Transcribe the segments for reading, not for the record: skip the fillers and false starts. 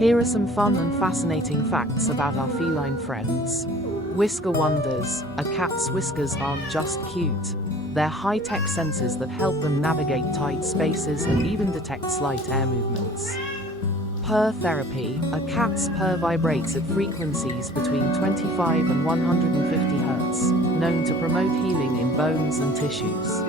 Here are some fun and fascinating facts about our feline friends. Whisker Wonders. A cat's whiskers aren't just cute. They're high-tech sensors that help them navigate tight spaces and even detect slight air movements. Purr Therapy. A cat's purr vibrates at frequencies between 25 and 150 Hz, known to promote healing in bones and tissues.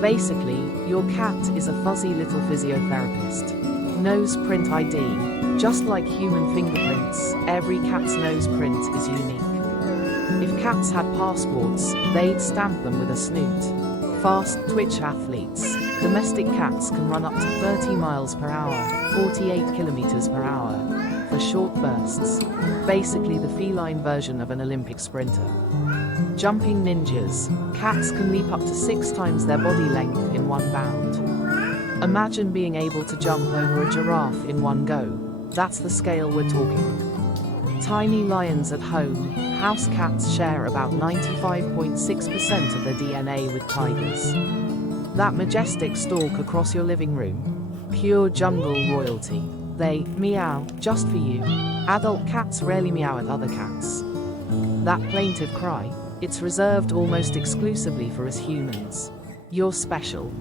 Basically, your cat is a fuzzy little physiotherapist. Nose print ID. Just like human fingerprints, every cat's nose print is unique. If cats had passports, they'd stamp them with a snoot. Fast twitch athletes. Domestic cats can run up to 30 miles per hour, 48 kilometers per hour, for short bursts. Basically the feline version of an Olympic sprinter. Jumping ninjas. Cats can leap up to 6 times their body length in one bound. Imagine being able to jump over a giraffe in one go. That's the scale we're talking. Tiny lions at home. House cats share about 95.6% of their DNA with tigers. That majestic stalk across your living room. Pure jungle royalty. They meow just for you. Adult cats rarely meow at other cats. That plaintive cry, it's reserved almost exclusively for us humans. You're special.